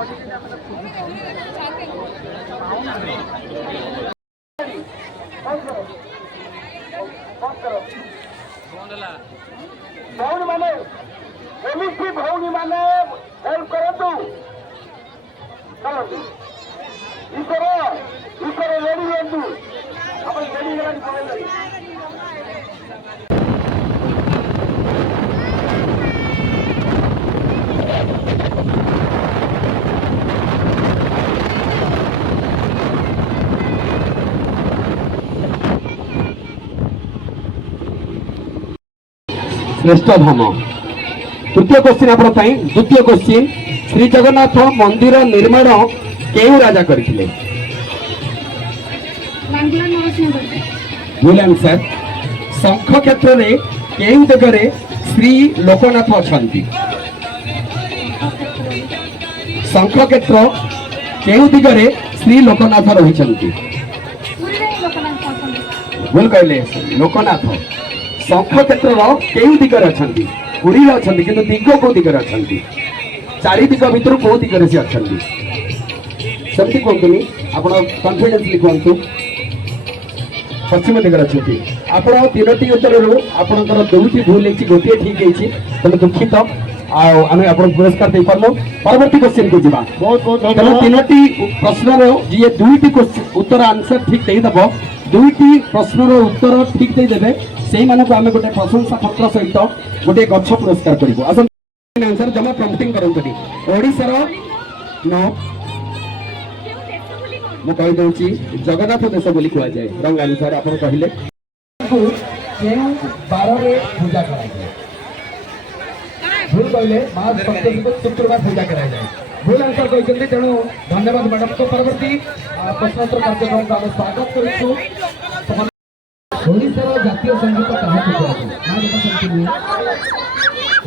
भौणी माने भौणी माने हेल्प करूँ चलो ईश्वर ईश्वर रेडी हूँ अपन रेडी श्रेष्ठ धाम तृतीय क्वेश्चन आप द्वितीय क्वेश्चन श्री जगन्नाथ मंदिर निर्माण केउ राजा करथिले भूल आंसर शंख क्षेत्र रे केउ जगरे श्री लोकनाथ अछंती शंख क्षेत्र केउ दिगरे श्री लोकनाथ रहिछंती भूल कहले लोकनाथ शंख क्षेत्र केउ दिगरे अछंती पुरी अछंती किंतु दिग को दिगरे अछंती चारि दिग भितर को दिगरे से अछंती सेमती कहतुनी आपण कॉन्फिडेंसली कहतु पश्चिम दिगरे अछंती आपण तीनोटी उत्तर रो आपनकर दुईटी भूल हेछि गोटे ठीक हेछि तने दुखित आमे आपण पुरस्कार दे पारलो परवर्ती क्वेश्चन को जीवा बहुत बहुत धन्यवाद तीनोटी प्रश्न रो जे दुईटी उत्तर आंसर ठीक देई दबो दुईटी प्रश्न रो उत्तर ठीक देई देबे सेही माने को आमे गोटे प्रशंसा पत्र सहित गोटे गच्छ पुरस्कार करिवो आसन आंसर जमा प्रम्पटिंग करंतनी ओडिसा रो नो मु कहि दउची जगन्नाथ देश बोली कुआ जाय रंग आंसर आपण कहिले केउ बार रे पूजा कराय जाय भूल कहले मास सप्तमी को शुक्रवार पूजा कराय जाय भूल आंसर कहिसंती तेणु धन्यवाद मैडम को परवर्ती प्रश्नोत्तर कार्यक्रम का स्वागत करिसु ओडिसा जातीय संगीत कहा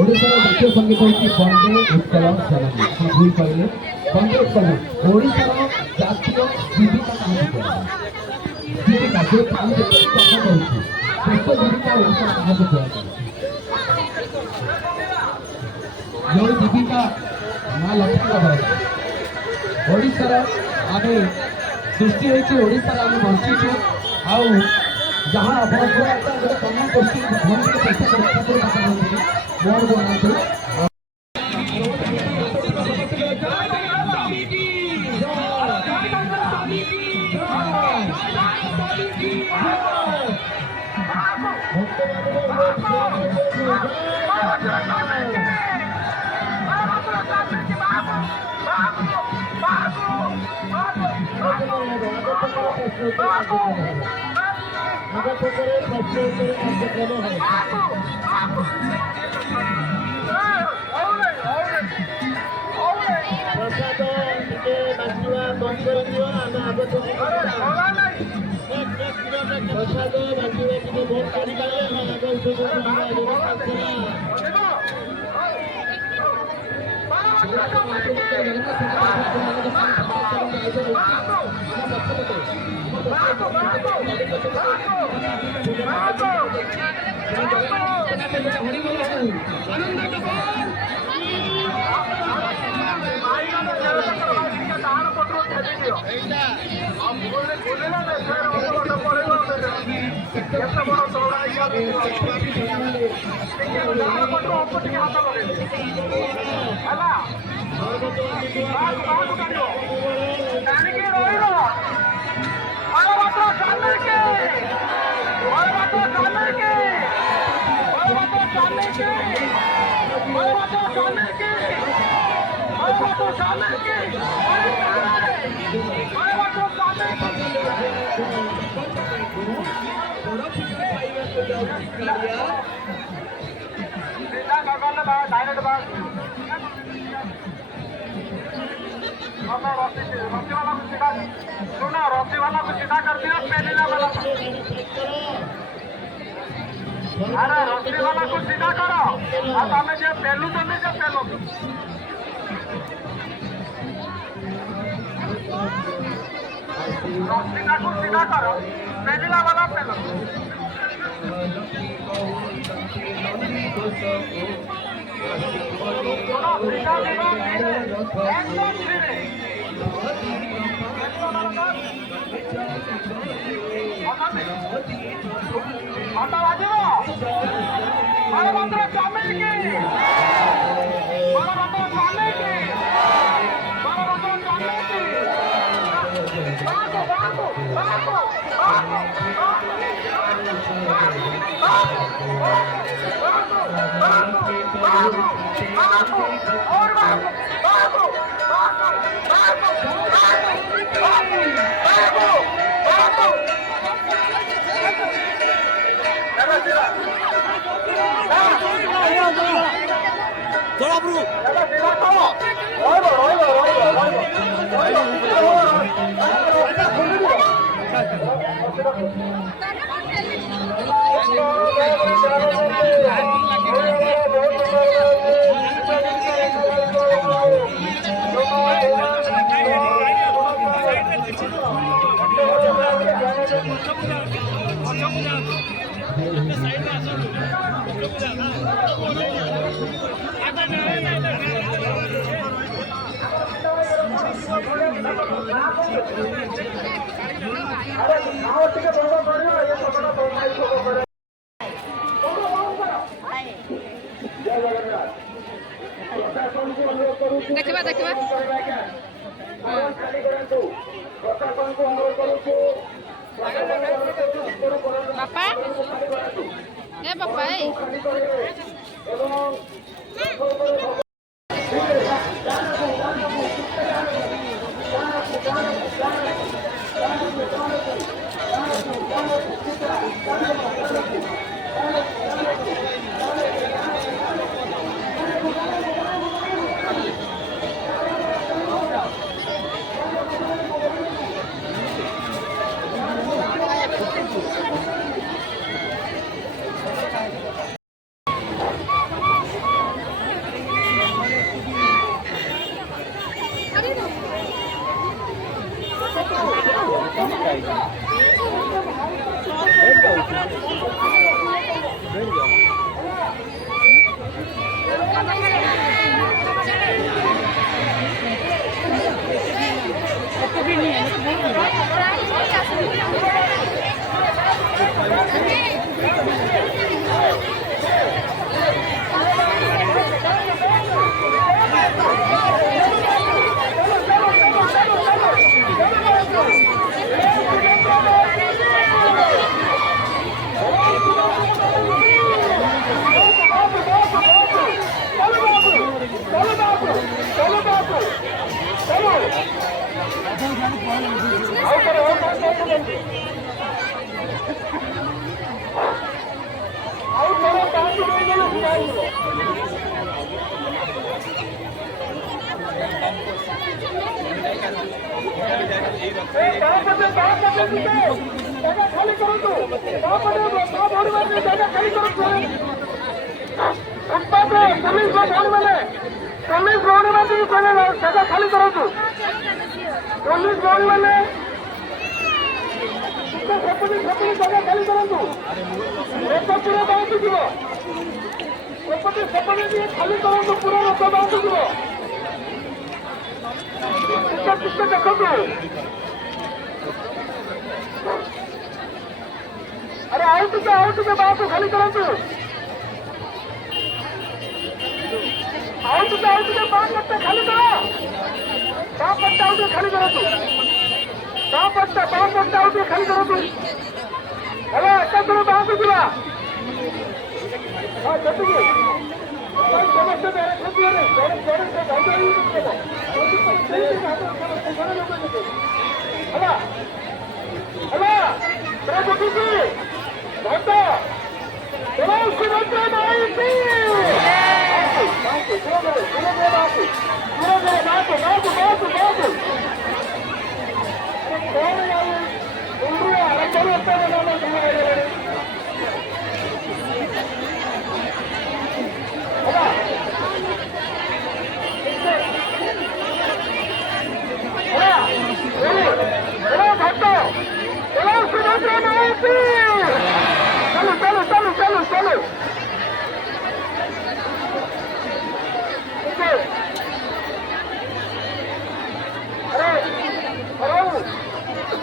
ओडिसा जातीय संगीत होती बंदे उत्कल सरंगी भूल कहले बंदे उत्कल ओडिसा जातीय जीविका कहा जीविका जो काम करते श्रेष्ठ जीविका ओडिसा कहा जो जीविका माँ लक्ष्मी भाई ओडिसा आगे सृष्टि होती ओडिसा आगे बंची आउ जहाँ अपना तमाम क्वेश्चन चेष्टा रस्सी वाला को सीधा कर दिया पहले वाला अरे रस्सी वाला को सीधा करो अब हमें जो पहलू तो नहीं जो पहलू रस्सी का को सीधा करो पहले वाला पहलू सीधा Tolong bro. ଦେଖିବା ଦେଖିବା ବାପା ଏ ବାପା अरे आओ तुझे बात को खाली करो तू आओ तुझे बात करते खाली करो बाप बच्चा उठे खाली करो तू बाप बच्चा उठे खाली करो तू अरे अच्छा तुम बात को दिला हाँ चलती है समस्या मेरे खुद ये जोड़े से भाई हला हला प्रभु की भक्ता चलो सुरक्षा नहीं थी चलो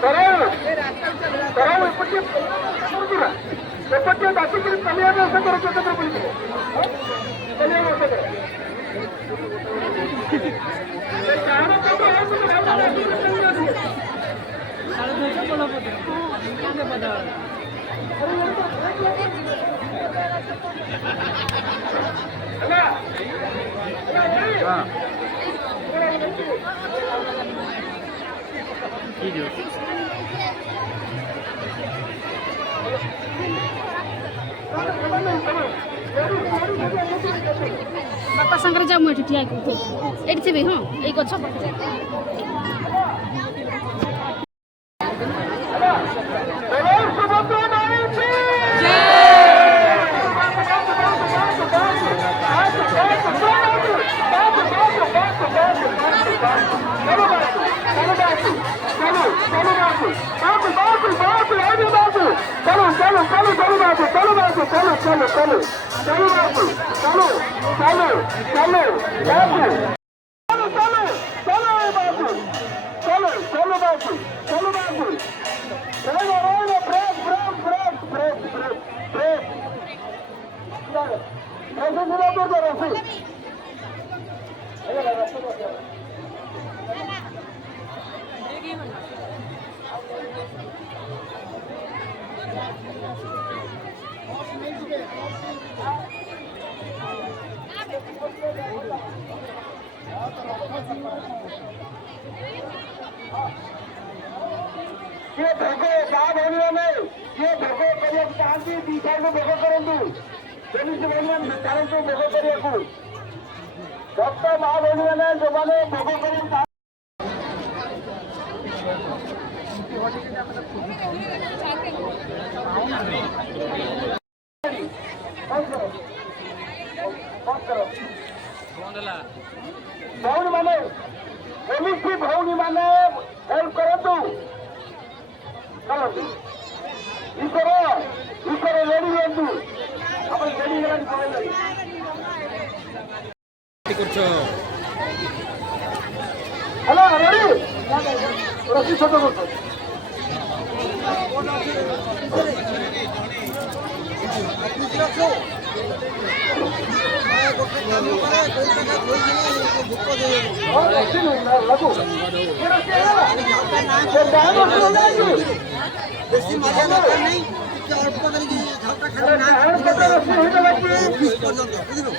अरे एपटे बाकी चलिए व्यवस्था करो चंद्र पुलिस चलिए व्यवस्था करो ବାପା ସାଙ୍ଗରେ ଯାଉ ମୁଁ ଏଠି ଠିଆ ହେଇକି ଏଠି ଥିବି ହଁ ଏଇ ଗଛ ये भोगे गाँव भोगियों में ये भोगे करिए चाहती दिशा को भोग करूँ पुलिस बोलिए कारण को भोग करिए सब माँ भोगियों में जो मैंने भोग करूँ भौनी माने पुलिस की भौनी माने हेल्प करूँ ईश्वर रेडी हूँ आप रेडी हेलो रेडी रसी छोट कर বেশি মজা দরকার নেই অল্প করে ঝালটা খাবে না অফিস পর্যন্ত বুঝলো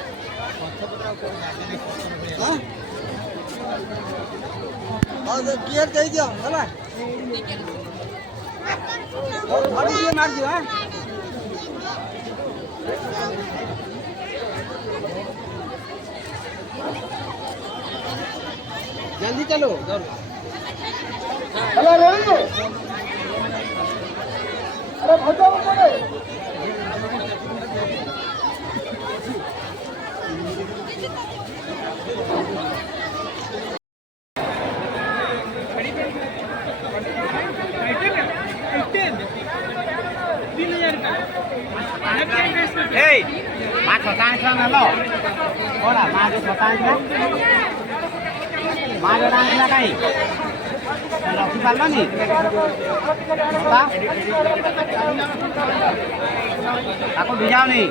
ক্লিয়ার দিয়ে দিও ହେଲା ধরি দিয়ে মার দিও হ্যাঁ जल्दी चलो हेलो रेडी अरे भजा बोले माँ शतांश नलो बोला माँ जो शतांश माँ जो डांस कहीं रखी पार्लनि ताको भिजाओनी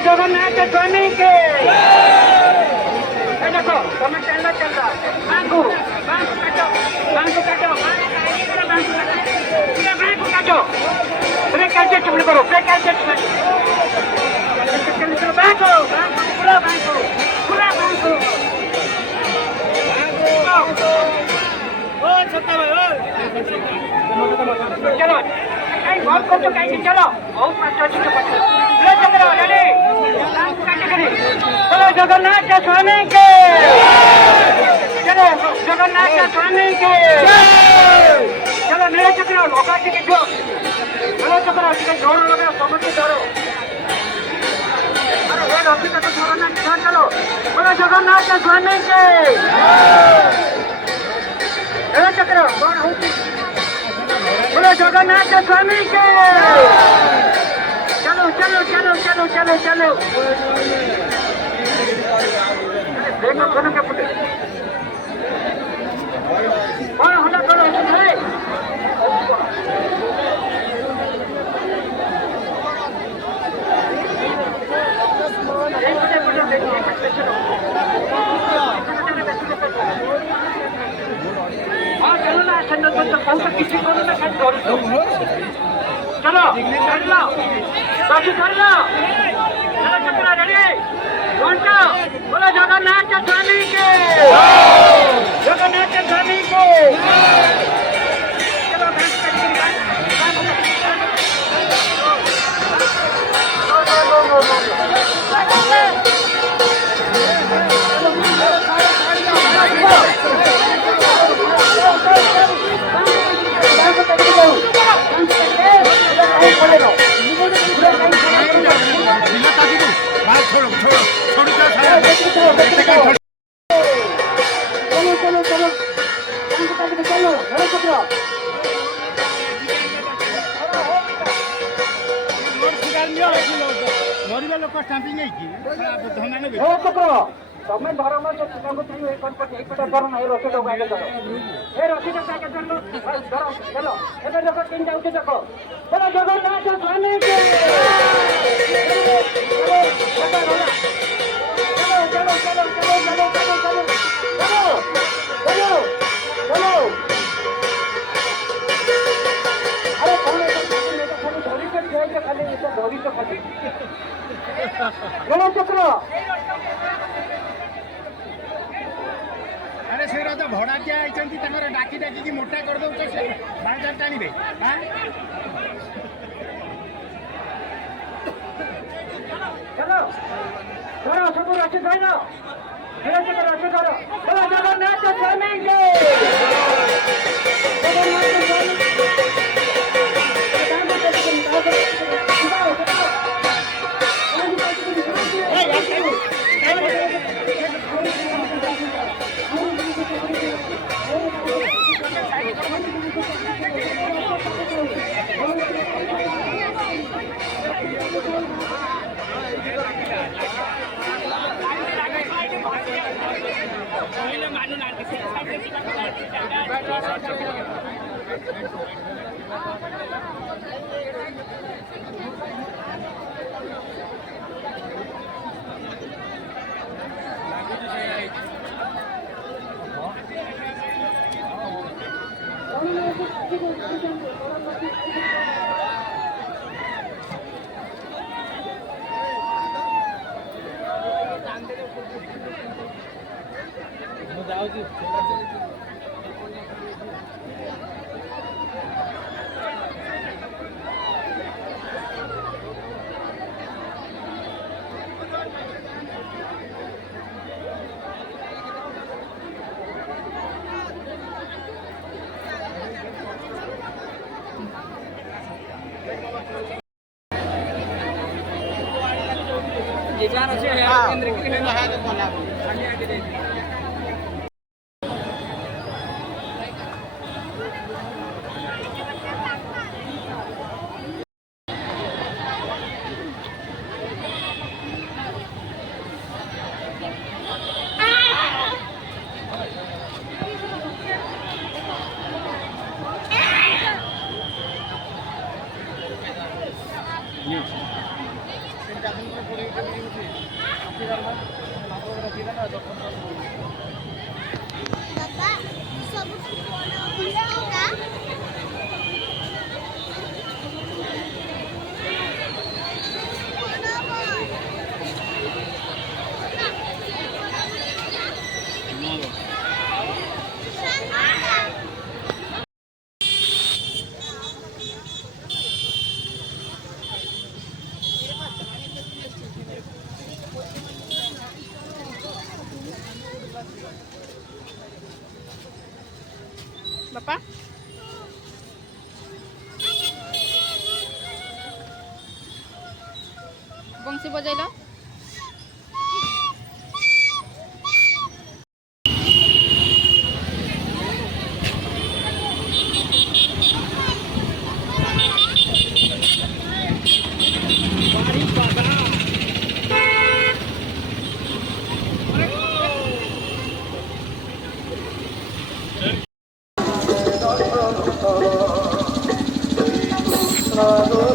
जगन्नाथ स्वामी के देखो तुम्हें चलना चल रहा बांगू बांगू काटो ब्रेक कैसे चुप करो ब्रेक कैसे चलो कहीं बहुत को तो कहीं चलो बहुत अच्छा चीज पकड़ो ले चलो रेडी बोलो जगन्नाथ स्वामी के चलो जगन्नाथ स्वामी के चलो मेरे चक्र लोका जी के जो मेरे चक्र के जोड़ लगे समझ के जोड़ो अरे ये रॉकी का तो जोड़ ना चलो बोलो जगन्नाथ स्वामी के मेरे चक्र जोड़ होती बोलो जगन्नाथ स्वामी के चलो चलो चलो चलो चलो चलो देखो दोनों के पुटे और हल्ला करो सुनिए चलो ना चलो तो कौन सा किसी को ना कर दो चलो कर लो बाकी कर लो चलो चक्रा रेडी घंटा बोलो जगन्नाथ स्वामी के जगन्नाथ स्वामी को चलो તમે ધર્મ છે તીરંગો થયું એક પર એક પર ધરો ના એ રોકે તો ગાડે ધરો એ રોકે તો કાકે ધરો ધરો ચલો એટલે લોકો કેમ જાવ છે દેખો બોલો જગન્નાથ સ્વામી કે ચલો ચલો ચલો ચલો ચલો ચલો ચલો ચલો ચલો અરે કોણ ખાલી ધોરી પર જાય છે ખાલી એ તો ધોરી તો ખાલી ચલો ચક્ર अरे से तो भड़ा क्या आई डाकी डाकी की मोटा कर दो बाहर जाता नहीं भाई चलो करो सब रखे करो धीरे धीरे रखे करो बोलो जगन्नाथ स्वामी के Ini बापा बंसी बजाइल Oh